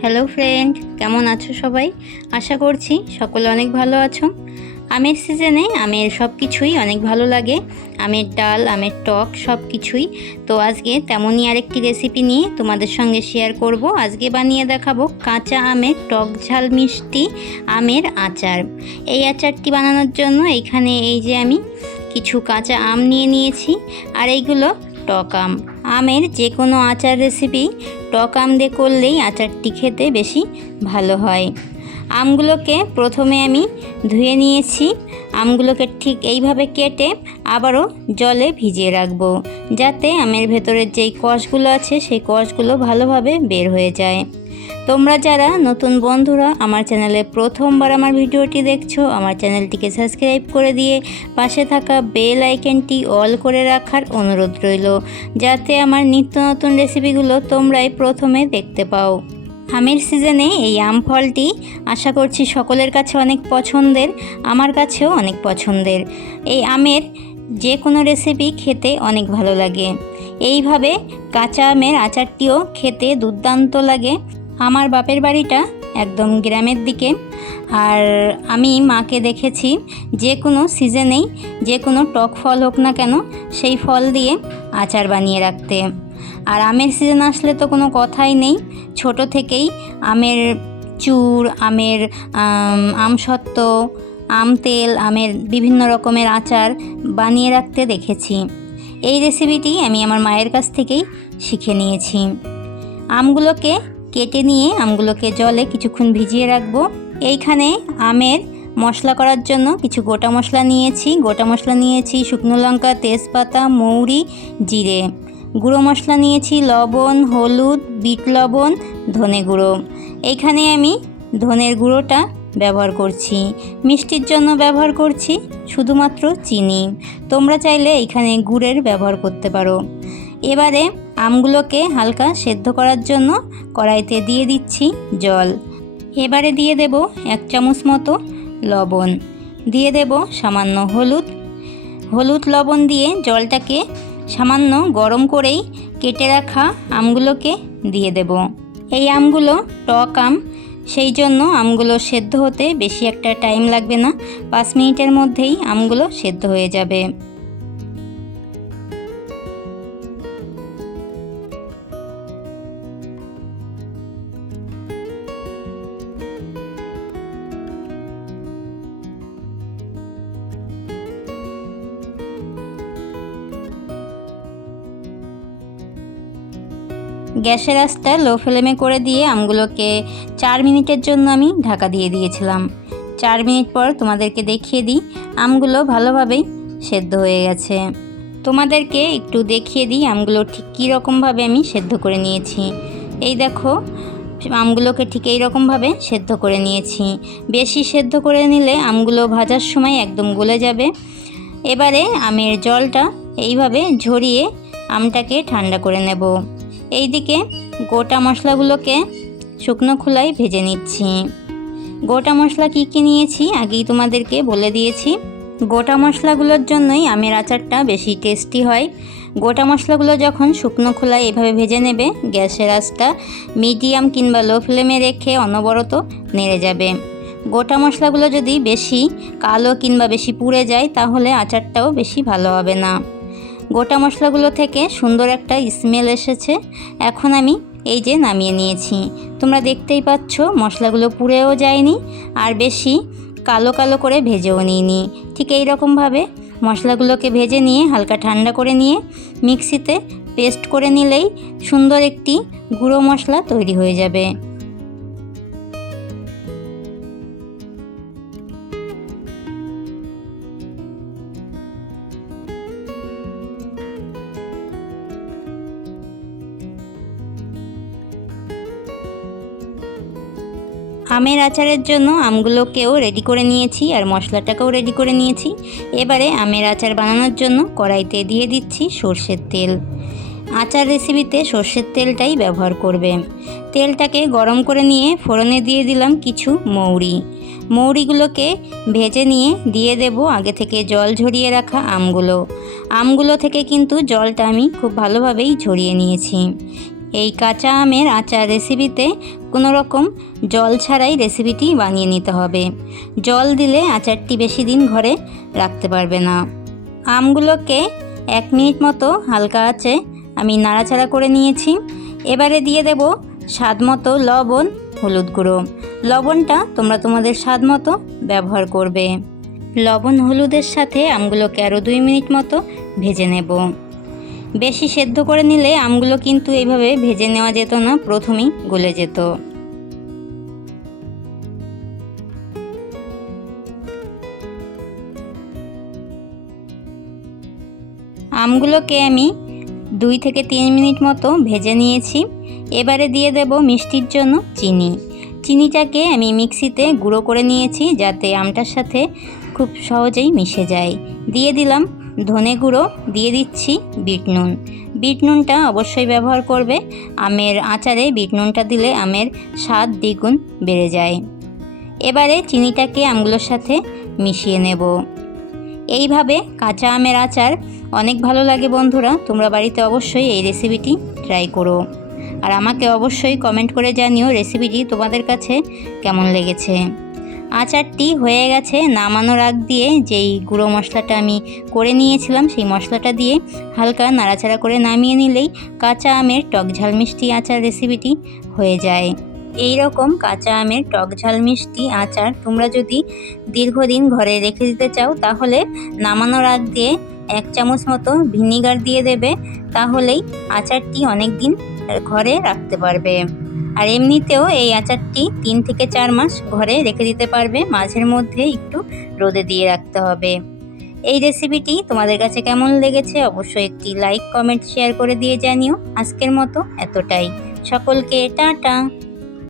Hello friend কেমন আছো সবাই? আশা করছি সকলে অনেক ভালো আছো। আমের সিজনে আমের সব কিছুই অনেক ভালো লাগে। আমের ডাল, আমের টক সব কিছুই তো আজকে তেমনই আরেকটি রেসিপি নিয়ে তোমাদের সঙ্গে শেয়ার করব। আজকে বানিয়ে দেখাবো কাঁচা আমের টক ঝাল মিষ্টি আমের আচার। এই আচারটি বানানোর জন্য এইখানে এই যে আমি কিছু কাঁচা আম নিয়ে নিয়েছি। আর এইগুলো টক আম। আমের যে কোনো আচার রেসিপি টক আম দিয়ে করলেই আচারটি খেতে বেশি ভালো হয়। আমগুলোকে প্রথমে আমি ধুয়ে নিয়েছি। আমগুলোকে ঠিক এইভাবে কেটে আবারও জলে ভিজিয়ে রাখব, যাতে আমের ভেতরের যেই কষগুলো আছে, সেই কষগুলো ভালোভাবে বের হয়ে যায়। তোমরা যারা নতুন বন্ধুরা আমার চ্যানেলে প্রথমবার আমার ভিডিওটি দেখছ, আমার চ্যানেলটিকে সাবস্ক্রাইব করে দিয়ে পাশে থাকা বেল আইকনটি অল করে রাখার অনুরোধ রইল, যাতে আমার নিত্য নতুন রেসিপিগুলো তোমরাই প্রথমে দেখতে পাও। আমের সিজনে এই আম ফলটি আশা করছি সকলের কাছে অনেক পছন্দের, আমার কাছেও অনেক পছন্দের। এই আমের যে কোনো রেসিপি খেতে অনেক ভালো লাগে। এইভাবে কাঁচা আমের আচারটিও খেতে দুর্দান্ত লাগে। আমার বাপের বাড়িটা একদম গ্রামের দিকে। আর আমি মাকে দেখেছি যে কোনো সিজনেই যে কোনো টক ফল হোক না কেন সেই ফল দিয়ে আচার বানিয়ে রাখতে। আর আমের সিজন আসলে তো কোনো কথাই নেই। ছোট থেকেই আমের চুর আমের আম, আমসত্ত্ব আম তেল আমের বিভিন্ন রকমের আচার বানিয়ে রাখতে দেখেছি। এই রেসিপিটি আমি আমার মায়ের কাছ থেকেই শিখে নিয়েছি। আমগুলোকে কেটে নিয়ে আমগুলোকে জলে কিছুক্ষণ ভিজিয়ে রাখব। এইখানে আমের মশলা করার জন্য কিছু গোটা মশলা নিয়েছি। গোটা মশলা নিয়েছি শুকনো লঙ্কা, তেজপাতা, মৌরি, জিরে। গুঁড়ো মশলা নিয়েছি লবণ, হলুদ, বিট লবণ, ধনে গুঁড়ো। এইখানে আমি ধনের গুঁড়োটা ব্যবহার করছি। মিষ্টির জন্য ব্যবহার করছি শুধুমাত্র চিনি। তোমরা চাইলে এখানে গুড়ের ব্যবহার করতে পারো। এবারে আমগুলোকে হালকা সেদ্ধ করার জন্য কড়াইতে দিয়ে দিচ্ছি জল। এবারে দিয়ে দেব এক চামচ মতো লবণ। দিয়ে দেব সামান্য হলুদ। হলুদ লবণ দিয়ে জলটাকে সামান্য গরম করেই কেটে রাখা আমগুলোকে দিয়ে দেব। এই আমগুলো টক আম, সেই জন্য আমগুলো সেদ্ধ হতে বেশি একটা টাইম লাগবে না। পাঁচ মিনিটের মধ্যেই আমগুলো সেদ্ধ হয়ে যাবে। গ্যাসের আঁচটা লো ফ্লেমে করে দিয়ে আমগুলোকে চার মিনিটের জন্য আমি ঢাকা দিয়ে দিয়েছিলাম। চার মিনিট পর তোমাদেরকে দেখিয়ে দিই, আমগুলো ভালোভাবেই সেদ্ধ হয়ে গেছে। তোমাদেরকে একটু দেখিয়ে দিই আমগুলো ঠিক কী রকমভাবে আমি সেদ্ধ করে নিয়েছি। এই দেখো, আমগুলোকে ঠিক এই রকমভাবে সেদ্ধ করে নিয়েছি। বেশি সেদ্ধ করে নিলে আমগুলো ভাজার সময় একদম গলে যাবে। এবারে আমের জলটা এইভাবে ঝরিয়ে আমটাকে ঠান্ডা করে নেব। এইদিকে গোটা মশলাগুলোকে শুকনো খোলায় ভেজে নিচ্ছি। গোটা মশলা কী কী নিয়েছি আগেই তোমাদেরকে বলে দিয়েছি। গোটা মশলাগুলোর জন্যই আমের আচারটা বেশি টেস্টি হয়। গোটা মশলাগুলো যখন শুকনো খোলায় এভাবে ভেজে নেবে, গ্যাসের আঁচটা মিডিয়াম কিংবা লো ফ্লেমে রেখে অনবরত নেড়ে যাবে। গোটা মশলাগুলো যদি বেশি কালো কিংবা বেশি পুড়ে যায়, তাহলে আচারটাও বেশি ভালো হবে না। গোটা মশলাগুলো থেকে সুন্দর একটা স্মেল এসেছে। এখন আমি এই যে নামিয়ে নিয়েছি। তোমরা দেখতেই পাচ্ছ, মশলাগুলো পুড়েও যায়নি আর বেশি কালো কালো করে ভেজেও নিইনি। ঠিক এই রকমভাবে মশলাগুলোকে ভেজে নিয়ে, হালকা ঠান্ডা করে নিয়ে মিক্সিতে পেস্ট করে নিলেই সুন্দর একটি গুঁড়ো মশলা তৈরি হয়ে যাবে। আমের আচারের জন্য আমগুলোকেও রেডি করে নিয়েছি আর মশলাটাকেও রেডি করে নিয়েছি। এবারে আমের আচার বানানোর জন্য কড়াইতে দিয়ে দিচ্ছি সর্ষের তেল। আচার রেসিপিতে সর্ষের তেলটাই ব্যবহার করবে। তেলটাকে গরম করে নিয়ে ফোড়নে দিয়ে দিলাম কিছু মৌরি। মৌরিগুলোকে ভেজে নিয়ে দিয়ে দেব আগে থেকে জল ঝরিয়ে রাখা আমগুলো। আমগুলো থেকে কিন্তু জলটা আমি খুব ভালোভাবেই ঝরিয়ে নিয়েছি। এই কাঁচা আমের আচার রেসিপিতে কোনো রকম জল ছাড়াই রেসিপিটি বানিয়ে নিতে হবে। জল দিলে আচারটি বেশি দিন ঘরে রাখতে পারবে না। আমগুলোকে এক মিনিট মতো হালকা আছে আমি নাড়াচাড়া করে নিয়েছি। এবারে দিয়ে দেব স্বাদ মতো লবণ, হলুদ গুঁড়ো। লবণটা তোমরা তোমাদের স্বাদ মতো ব্যবহার করবে। লবণ, হলুদের সাথে আমগুলোকে আরও দুই মিনিট মতো ভেজে নেব। বেশি সেদ্ধ করে নিলে আমগুলো কিন্তু এইভাবে ভেজে নেওয়া যেত না, প্রথমেই গলে যেত। আমগুলোকে আমি দুই থেকে তিন মিনিট মতো ভেজে নিয়েছি। এবারে দিয়ে দেব মিষ্টির জন্য চিনি। চিনিটাকে আমি মিক্সিতে গুঁড়ো করে নিয়েছি যাতে আমটার সাথে খুব সহজেই মিশে যায়। দিয়ে দিলাম ধনে গুঁড়ো দিয়ে দিচ্ছি বিট নুন। বিট নুনটা অবশ্যই ব্যবহার করবে। আমের আচারে বিট নুনটা দিলে আমের স্বাদ দ্বিগুণ বেড়ে যায়। এবারে চিনিটাকে আমগুলোর সাথে মিশিয়ে নেব। এইভাবে কাঁচা আমের আচার অনেক ভালো লাগে বন্ধুরা। তোমরা বাড়িতে অবশ্যই এই রেসিপিটি ট্রাই করো। আর আমাকে অবশ্যই কমেন্ট করে জানিও রেসিপিটি তোমাদের কাছে কেমন লেগেছে। আচারটি হয়ে গেছে নামানোর আগ দিয়ে, যেই গুঁড়ো মশলাটা আমি করে নিয়েছিলাম সেই মশলাটা দিয়ে হালকা নাড়াচাড়া করে নামিয়ে নিলেই কাঁচা আমের টক ঝাল মিষ্টি আচার রেসিপিটি হয়ে যায়। এই রকম কাঁচা আমের টক ঝাল মিষ্টি আচার তোমরা যদি দীর্ঘদিন ঘরে রেখে দিতে চাও, তাহলে নামানোর আগ দিয়ে এক চামচ মতো ভিনিগার দিয়ে দেবে, তাহলেই আচারটি অনেক দিন ঘরে রাখতে পারবে। আর এমনিতেও এই আচারটি তিন থেকে চার মাস ঘরে রেখে দিতে পারবে। মাঝের মধ্যে একটু রোদে দিয়ে রাখতে হবে। এই রেসিপিটি তোমাদের কাছে কেমন লেগেছে অবশ্যই একটি লাইক কমেন্ট শেয়ার করে দিয়ে জানিও। আজকের মতো এতটাই। সকলকে টাটা।